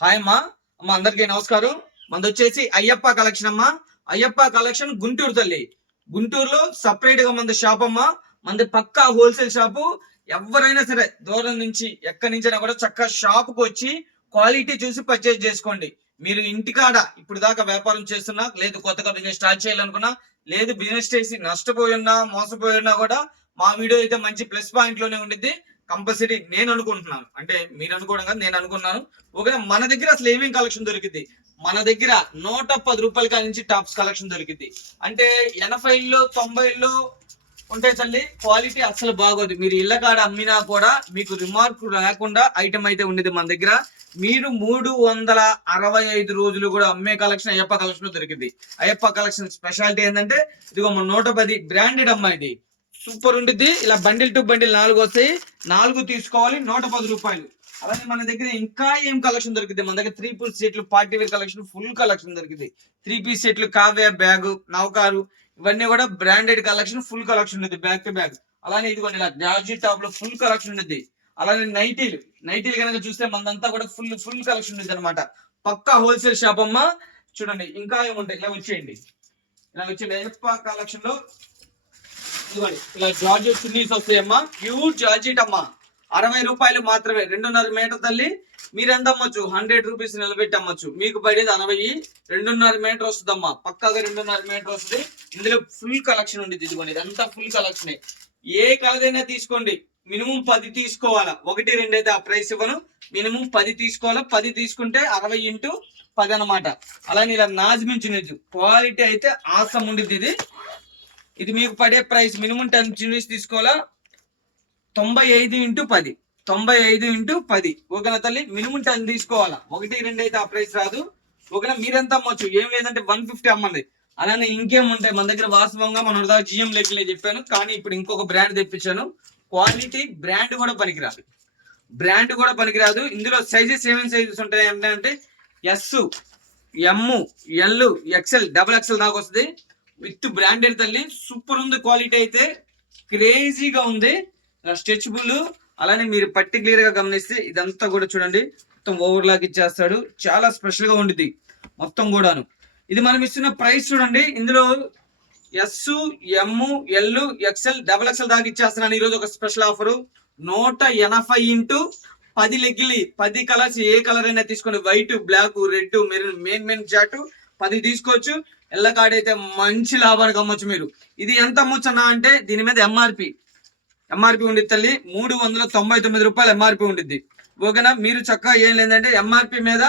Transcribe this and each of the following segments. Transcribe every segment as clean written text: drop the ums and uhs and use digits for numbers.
Hi అమ్మా. అందరికీ నమస్కారం. మనది వచ్చేసి అయ్యప్ప కలెక్షన్ అమ్మా. అయ్యప్ప కలెక్షన్ గుంటూరు తల్లి. గుంటూరులో సపరేట్ గా మన షాప్ అమ్మా. మనది పక్కా హోల్సేల్ షాపు. ఎవరైనా సరే దూరం నుంచి ఎక్కడి నుంచైనా కూడా చక్కగా షాప్ కు వచ్చి క్వాలిటీ చూసి పర్చేజ్ చేసుకోండి. మీరు ఇంటికాడ ఇప్పుడు దాకా వ్యాపారం చేస్తున్నా, లేదు కొత్తగా బిజినెస్ స్టార్ట్ చేయాలనుకున్నా, లేదు బిజినెస్ చేసి నష్టపోయి ఉన్నా, మోసపోయి ఉన్నా కూడా మా వీడియో అయితే మంచి ప్లస్ పాయింట్ లోనే ఉండిద్ది. కంపల్సరీ నేను అనుకుంటున్నాను, అంటే మీరు అనుకోవడం కాదు, నేను అనుకున్నాను. ఓకేనా, మన దగ్గర అసలు ఏమేమి కలెక్షన్ దొరికింది, మన దగ్గర 110 రూపాయల కాడి నుంచి టాప్స్ కలెక్షన్ దొరికింది. అంటే 80లో 90లో ఉంటాయి తల్లి. క్వాలిటీ అసలు బాగోదు. మీరు ఇళ్ళ కాడ అమ్మినా కూడా మీకు రిమార్క్ లేకుండా ఐటమ్ అయితే ఉండేది మన దగ్గర. మీరు 365 రోజులు కూడా అమ్మే కలెక్షన్ అయ్యప్ప కలెక్షన్ దొరికింది. అయ్యప్ప కలెక్షన్ స్పెషాలిటీ ఏంటంటే ఇదిగో మన 110 బ్రాండెడ్ అమ్మా. ఇది సూపర్ ఉండిద్ది. ఇలా బండిల్ టు బండిల్ 4 వస్తాయి. 4 తీసుకోవాలి, 110 రూపాయలు. అలానే మన దగ్గర ఇంకా ఏం కలెక్షన్ దొరికింది, మన దగ్గర 3 పీస్ సెట్లు, party wear collection, full collection దొరికింది. 3 పీస్ సెట్లు, కావ్య బ్యాగ్, నౌకారు, ఇవన్నీ కూడా బ్రాండెడ్ కలెక్షన్, ఫుల్ కలెక్షన్ ఉంది బ్యాక్ టు బ్యాక్. అలానే ఇదిగోండి ఇలా జార్జీ టాప్ లో ఫుల్ కలెక్షన్ ఉంది. అలానే నైటీలు కనుక చూస్తే మనదంతా కూడా ఫుల్ కలెక్షన్ ఉంది అనమాట. పక్కా హోల్సేల్ షాప్ అమ్మా. చూడండి ఇంకా ఏముంటాయి, ఇలా వచ్చేయండి. అయ్యప్ప కలెక్షన్ లో ఇదిగోండి ఇలా జార్జెట్ చున్నీస్ వస్తాయమ్మా. ప్యూర్ జార్జెట్ అమ్మా. 60 రూపాయలు మాత్రమే. 2.5 మీటర్ తల్లి. మీరు ఎంత అమ్మచ్చు, 100 రూపీస్ నిలబెట్టి అమ్మచ్చు. మీకు పడేది 60. 2.5 మీటర్ వస్తుందమ్మా. పక్కాగా 2.5 మీటర్ వస్తుంది. ఇందులో ఫుల్ కలెక్షన్ ఉండేది. ఇదిగోండి ఇదంతా ఫుల్ కలెక్షన్. ఏ కలర్ అయినా తీసుకోండి, మినిమం 10 తీసుకోవాలా. 1, 2 అయితే ఆ ప్రైస్ ఇవ్వను. మినిమం 10 తీసుకోవాలా. 10 తీసుకుంటే 60 ఇంటూ 10 అనమాట. అలానే ఇలా నాజ్మించినది క్వాలిటీ అయితే ఆసం ఉండిద్ది. ఇది మీకు పడే ప్రైస్ మినిమం 10 యూనిట్స్ తీసుకోవాలా. 95 ఇంటూ 10. 95 ఇంటూ 10. ఓకేనా తల్లి, మినిమం 10 తీసుకోవాలా. 1, 2 అయితే ఆ ప్రైస్ రాదు. ఓకేనా, మీరెంత అమ్మొచ్చు, ఏం లేదంటే 150 అమ్మండి. అలానే ఇంకేముంటాయి మన దగ్గర. వాస్తవంగా మన జిఎం లెక్కలే చెప్పాను, కానీ ఇప్పుడు ఇంకొక బ్రాండ్ తెప్పించాను. క్వాలిటీ బ్రాండ్ కూడా పనికిరాదు. ఇందులో సైజెస్ ఏమేమి సైజెస్ ఉంటాయి అంటే ఎస్, ఎమ్, ఎల్, ఎక్సెల్, XXL దాకా వస్తుంది. విత్ బ్రాండెడ్ తల్లి. సూపర్ ఉంది క్వాలిటీ అయితే, క్రేజీగా ఉంది. స్ట్రెచబుల్. అలానే మీరు పర్టికులర్ గా గమనిస్తే ఇదంతా కూడా చూడండి, మొత్తం ఓవర్ లాక్ ఇచ్చేస్తాడు. చాలా స్పెషల్ గా ఉండిద్ది మొత్తం కూడాను. ఇది మనం ఇస్తున్న ప్రైస్ చూడండి. ఇందులో ఎస్, ఎమ్, ఎల్, XXL దాకా ఇచ్చేస్తున్నాను ఈరోజు. ఒక స్పెషల్ ఆఫర్ 180 ఇంటూ 10 లెగ్గిలి. 10 కలర్స్, ఏ కలర్ అయినా తీసుకోండి. వైట్, బ్లాక్, రెడ్, మెరూన్, మెయిన్ చాట్ 10 తీసుకోవచ్చు. ఎల్లకాడైతే మంచి లాభానికి అమ్మొచ్చు మీరు. ఇది ఎంత అమ్మొచ్చు అన్నా అంటే దీని మీద ఎంఆర్పి ఉండిద్ది తల్లి. 399 రూపాయలు ఎంఆర్పి ఉండిద్ది. ఓకేనా, మీరు చక్కగా ఏం లేదంటే ఎంఆర్పి మీద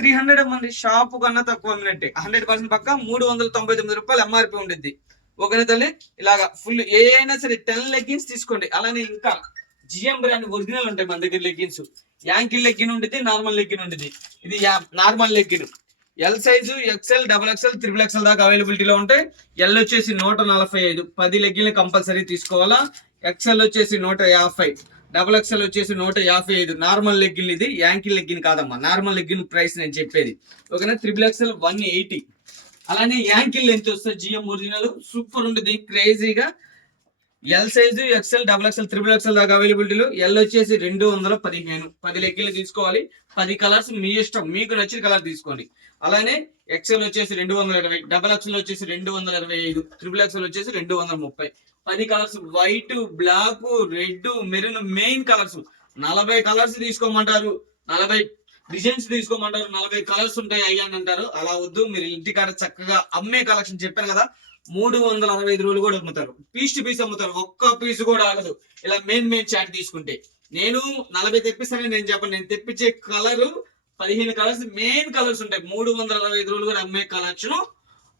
300 మంది షాపు కన్నా తక్కువ అమ్మినట్టే. 100% పక్క 399 రూపాయలు ఎంఆర్పి ఉండిద్ది. ఓకేనా తల్లి, ఇలాగా ఫుల్ ఏ అయినా సరే 10 లెగ్గిన్స్ తీసుకోండి. అలానే ఇంకా జిఎం బ్రాండ్ ఒరిజినల్ ఉంటాయి మన దగ్గర లెగ్గిన్స్. యాంకిల్ లెగ్గిన్ ఉండిద్ది, నార్మల్ లెగ్గిన్ ఉండిద్ది. ఇది normal legging. L size, XXL, XXL, XXL దాకా అవైలబిలిటీలో ఉంటాయి. ఎల్ వచ్చేసి 145. 10 లెగ్గిన్లు కంపల్సరీ తీసుకోవాలా. XL వచ్చేసి 150. XXL వచ్చేసి 155. Normal legging. ఇది యాంకిల్ లెగ్గిన్ కాదమ్మా, నార్మల్ లెగ్గిన్ ప్రైస్ నేను చెప్పేది. ఓకేనా, XXL 180. అలానే యాంకిల్ లెంత్ వస్తుంది జిఎం ఒరిజినల్. సూపర్ ఉంటుంది, క్రేజీగా. ఎల్ సైజు, XXL, XXL దాకా అవైలబిలిటీలో. ఎల్ వచ్చేసి 215. 10 లెగ్గిన్లు తీసుకోవాలి. 10 కలర్స్ మీ ఇష్టం, మీకు నచ్చిన కలర్ తీసుకోండి. అలానే XL వచ్చేసి 220, XXL వచ్చేసి 225, XXL వచ్చేసి 230. 10 colours, white, black, red, maroon, main colours. 40 colours తీసుకోమంటారు, 40 డిజైన్స్ తీసుకోమంటారు. 40 కలర్స్ ఉంటాయి అయ్యా అని అంటారు. అలా వద్దు, మీరు ఇంటికాడ చక్కగా అమ్మే కలెక్షన్ చెప్పాను కదా. 365 రోజులు కూడా అమ్ముతారు. పీస్ టు పీస్ అమ్ముతారు, ఒక్క పీస్ కూడా ఆగదు. ఇలా మెయిన్ చాట్ తీసుకుంటే నేను 40 తెప్పిస్తానని నేను చెప్పను. నేను తెప్పించే కలర్ 15 కలర్స్, మెయిన్ కలర్స్ ఉంటాయి. 365 రోజులు కూడా అమ్మే కలెక్షన్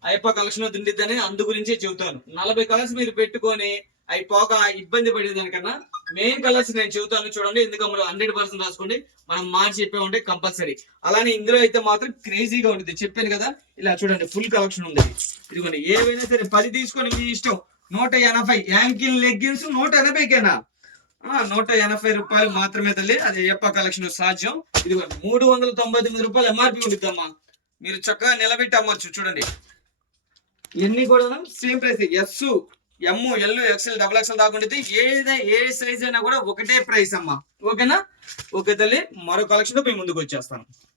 అయ్యప్ప కలెక్షన్ తిండిద్దని అందు గురించే చెబుతాను. 40 కలర్స్ మీరు పెట్టుకొని అవి పోక ఇబ్బంది పడేదానికన్నా మెయిన్ కలర్స్ నేను చెబుతాను చూడండి. ఎందుకంటే 100% రాసుకోండి, మనం మార్చి చెప్పామంటే కంపల్సరీ. అలానే ఇందులో అయితే మాత్రం క్రేజీగా ఉంటుంది, చెప్పాను కదా. ఇలా చూడండి ఫుల్ కలెక్షన్ ఉంది. ఇదిగోండి ఏవైనా సరే 10 తీసుకొని మీ ఇష్టం. 180 యాంకిల్ లెగ్గిన్స్ 180కేనా? 180 రూపాయలు మాత్రమే తల్లి. అది అయ్యప్ప కలెక్షన్ సాధ్యం. ఇది 399 రూపాయలు ఎంఆర్పి ఉండిద్దమ్మా. మీరు చక్కగా నిలబెట్టి అమ్మచ్చు. చూడండి ఇవన్నీ కూడా సేమ్ ప్రైస్. ఎస్, ఎమ్, ఎల్, XXL, XXL దాకా ఉండేది. ఏ సైజ్ అయినా కూడా ఒకటే ప్రైస్ అమ్మా. ఓకేనా? ఓకే తల్లి, మరో కలెక్షన్ మీ ముందుకు వచ్చేస్తాను.